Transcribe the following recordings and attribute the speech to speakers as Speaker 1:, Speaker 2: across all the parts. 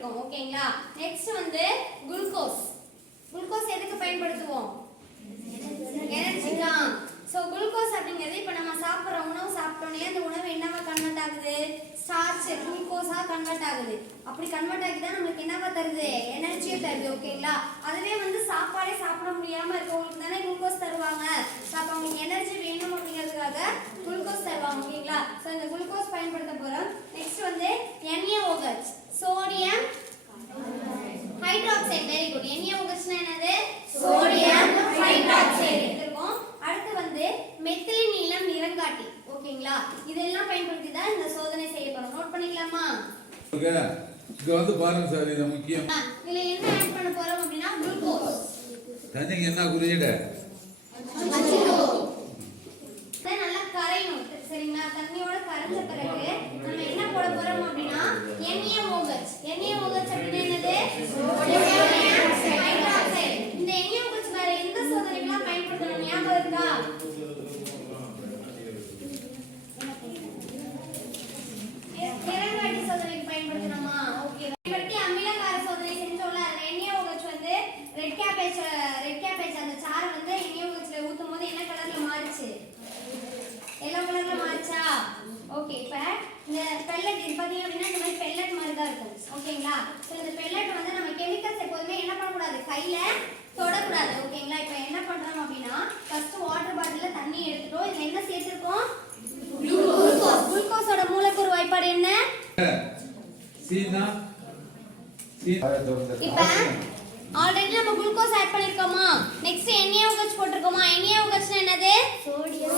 Speaker 1: இருக்கும் ஓகேங்களா? நெக்ஸ்ட் வந்து குளுக்கோஸ் குளுக்கோஸ் எதுக்கு பயன்படுத்துவோம்? எனர்ஜிக்கா ஸோ குளுக்கோஸ் அப்படிங்கிறது இப்போ நம்ம சாப்பிட்ற உணவு சாப்பிட்டோன்னே அந்த உணவு என்னவா கன்வெர்ட் ஆகுது? ஸ்டார்ச் குளுக்கோஸாக கன்வெர்ட் ஆகுது. அப்படி கன்வெர்ட் ஆகி தான் நம்மளுக்கு என்னவா தருது? எனர்ஜியை தருது ஓகேங்களா? அதுவே வந்து சாப்பாடே சாப்பிட முடியாமல் இருக்கவங்களுக்கு தானே குளுக்கோஸ் தருவாங்க. ஸோ அப்போ அவங்களுக்கு எனர்ஜி வேணும் அப்படிங்கிறதுக்காக குளுக்கோஸ் தருவாங்க ஓகேங்களா? ஸோ இந்த குளுக்கோஸ் பயன்படுத்த போகிறோம் நெக்ஸ்ட் வந்து NaOH sodium hydroxide very good NaOHனா என்னது சோடியம் ஹைட்ராக்சைடு எடுத்திருக்கோம் அடுத்து வந்து மெத்திலின் நீளம் நிறங்காட்டி ஓகேங்களா? இதெல்லாம் பயன்படுத்தி தான் இந்த சோதனை செய்ய போறோம் நோட் பண்ணிக்கலாமா
Speaker 2: இங்க வந்து பாருங்க சார் இது முக்கியம்.
Speaker 1: இதுல என்ன ஆட் பண்ண போறோம் அப்படின்னா குளுக்கோஸ்
Speaker 2: தண்ணிக்கு என்ன குறியீடு
Speaker 1: இதை நல்லா கரையணும் சரிங்களா தண்ணியோட கரைஞ்ச பிறகு நம்ம என்ன போட போறோம் அப்படின்னா NaOH NaOH அப்படின்னா என்னது ஹைட்ராக்சைடு இந்த NaOH வேற எந்த சோதனைக்கெல்லாம் பயன்படுத்தணும் ஞாபகம் இருக்கா நிறங்காட்டி சோதனைக்கு பயன்படுத்தணுமா ஓகே பயன்படுத்தி அமிலகார சோதனை செஞ்சோம்ல அதுல NaOH வந்து ரெட் கேபேஜ் ரெட் கேபேஜ் அந்த சாறு வந்து NaOHல ஊத்தும் போது என்ன கலர்ல மாறுச்சு? எல்லோ கலர்ல மாறுச்சா? ஓகே இப்போ இந்த பெல்லட் இது பார்த்தீங்க அப்படின்னா இந்த மாதிரி பெல்லட் மாதிரி தான் இருக்கும் ஓகேங்களா ஸோ இந்த பெல்லட் வந்து நம்ம கெமிக்கல்ஸ் எப்போதுமே என்ன பண்ணக்கூடாது? கையில தொடக்கூடாது. ஓகேங்களா இப்போ என்ன பண்றோம் அப்படின்னா ஃபர்ஸ்ட் வாட்டர் பாட்டில்ல தண்ணி எடுத்துட்டோம். இதுல என்ன சேர்த்திருக்கோம்? குளுக்கோஸ் குளுக்கோஸோட மூலக்கூறு வாய்ப்பாடு என்ன? இப்போ ஆல்ரெடி நம்ம குளுக்கோஸ் ஆட் பண்ணிருக்கோமா? நெக்ஸ்ட் NaOH போட்டிருக்கோமா? NaOH என்னது?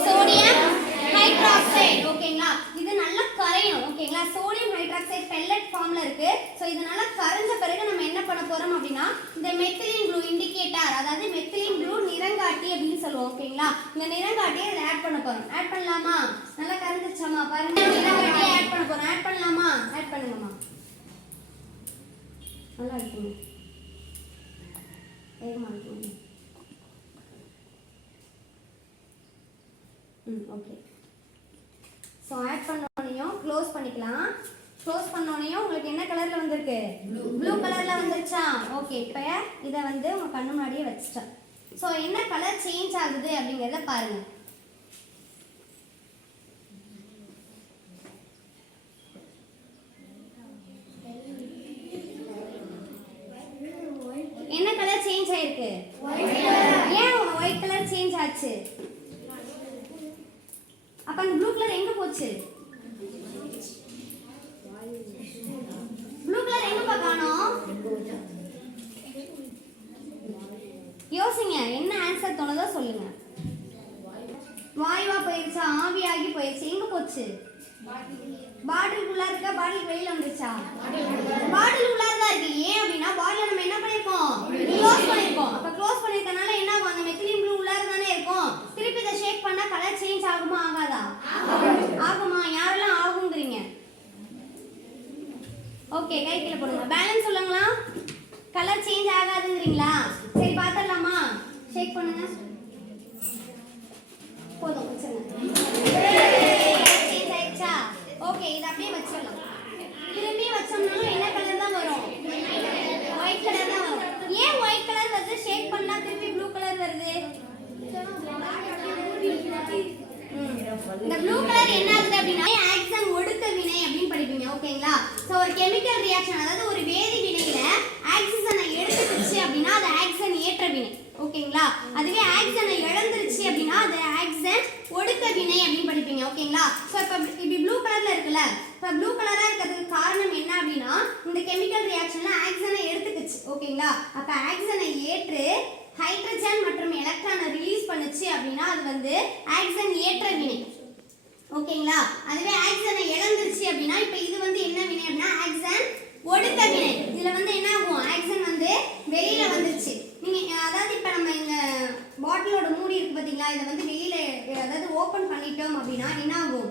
Speaker 1: சோடியம் ஹைட்ராக்சைடு ஓகேங்களா? இது நல்லா கரையணும். ஓகேங்களா? சோடியம் ஹைட்ராக்சைடு பெல்லட் ஃபார்ம்ல இருக்கு. ஸோ இது நல்லா கரைஞ்ச பிறகு நம்ம என்ன பண்ண போறோம் அப்படின்னா இந்த மெத்திலின் ப்ளூ இண்டிகேட்டர் அதாவது மெத்திலின் ப்ளூ நிறங்காட்டி அப்படின்னு சொல்லுவோம். ஓகேங்களா? இந்த நிறங்காட்டியை இதில் ஆட் பண்ண போறோம். ஆட் பண்ணலாமா? நல்லா கரைஞ்சிருச்சாமா? பாருங்க. நிறங்காட்டியை ஆட் பண்ண போறோம். ஆட் பண்ணலாமா? ஆட் பண்ணுங்கம்மா. நல்லா இருக்குங்க ம் ஓகே ஸோ ஆட் பண்ணோனையும் க்ளோஸ் பண்ணிக்கலாம். க்ளோஸ் பண்ணோனையும் உங்களுக்கு என்ன கலரில் வந்திருக்கு? ப்ளூ கலரில் வந்துருச்சா? ஓகே இப்போ இதை வந்து உங்கள் கண்ணு முன்னாடியே வச்சுட்டேன். ஸோ என்ன கலர் சேஞ்ச் ஆகுது அப்படிங்கிறத பாருங்க என்ன இருக்கு. சேஞ்ச் ஆயிருக்கு ஒயிட் கலர் சேஞ்ச் ஆச்சு? அப்ப அந்த ப்ளூ கலர் எங்க போச்சு? ப்ளூ கலர் எங்க காணோம்? யோசிங்க என்ன ஆன்சர் தோணுதோ சொல்லுங்க. வாயுவா போயிருச்சா? ஆவியாகி போயிருச்சு. எங்க போச்சு? பாட்டிலுக்குள்ள இருக்க? பாட்டில் வெளியில வந்துருச்சா? பாட்டில் உள்ளார தான் இருக்கு. ஏன் அப்படின்னா பாட்டில நம்ம என்ன பண்ணிருக்கோம் க்ளோஸ் பண்ணிருக்கோம் அப்ப க்ளோஸ் பண்ணிருக்கனால என்ன ஆகும் அந்த மெத்திலின் ப்ளூ உள்ளார தானே இருக்கும் திருப்பி இதை ஷேக் பண்ணா கலர் சேஞ்ச் ஆகுமா ஆகாதா ஆகுமா யாரெல்லாம் ஆகுங்கிறீங்க ஓகே கை கீழே போடுங்க. பேலன்ஸ் சொல்லுங்களா? கலர் சேஞ்ச் ஆகாதுங்கிறீங்களா? சரி பார்த்துடலாமா? ஷேக் பண்ணுங்க. போதும் வச்சுருங்க. சேஞ்ச் ஆயிடுச்சா? ஓகே இதை அப்படியே வச்சிடலாம். திரும்பி வச்சோம்னாலும் என்ன கலர் தான் வரும்? ஒயிட் கலர் தான் வரும். ஏன் ஒயிட் கலர் வருது? ஷேக் பண்ணா திருப்பி ப்ளூ கலர் வருது? இந்த ப்ளூ கலர் என்ன ஆகுது அப்படின்னா ஆக்சன் ஒடுக்க வினை அப்படின்னு படிப்பீங்க ஓகேங்களா ஸோ ஒரு கெமிக்கல் ரியாக்ஷன் அதாவது ஒரு வேதி வினையில ஆக்சிஜனை எடுத்துக்கிச்சு அப்படின்னா அது ஆக்சன் ஏற்ற வினை ஓகேங்களா அதுவே ஆக்சனை இழந்துருச்சு அப்படின்னா அது ஆக்சன் ஒடுக்க வினை அப்படின்னு ஓகேங்களா ஸோ இப்போ இப்படி ப்ளூ கலர்ல இருக்குல்ல இப்போ ப்ளூ கலரா இருக்கிறதுக்கு காரணம் என்ன அப்படின்னா இந்த கெமிக்கல் ரியாக்ஷன்ல ஆக்சனை எடுத்துக்கிச்சு ஓகேங்களா அப்போ ஆக்சனை ஏற்று ஹைட்ரஜன் மற்றும் எலக்ட்ரானை ரிலீஸ் பண்ணுச்சு அப்படின்னா அது வந்து ஆக்சன் ஏற்ற வினை ஓகேங்களா அதுவே ஆக்சனை இழந்துருச்சு அப்படின்னா இப்போ இது வந்து என்ன வினை அப்படின்னா ஆக்சன் ஒடுக்க வினை. இதுல வந்து என்ன ஆகும்? ஆக்சன் வந்து வெளியில வந்துருச்சு நீங்க அதாவது இப்போ நம்ம இந்த பாட்டிலோட மூடி இருக்கு பாத்தீங்களா? இதை வந்து வெளியில அதாவது ஓபன் பண்ணிட்டோம் அப்படின்னா என்ன ஆகும்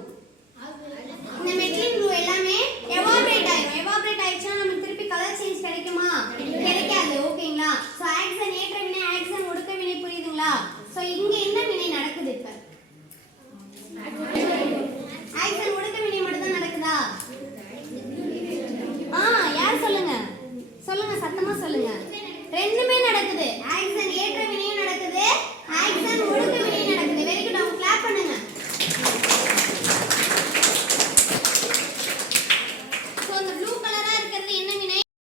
Speaker 1: இந்த மெத்திலின் ப்ளூ எல்லாமே எவாபரேட் ஆயிடும்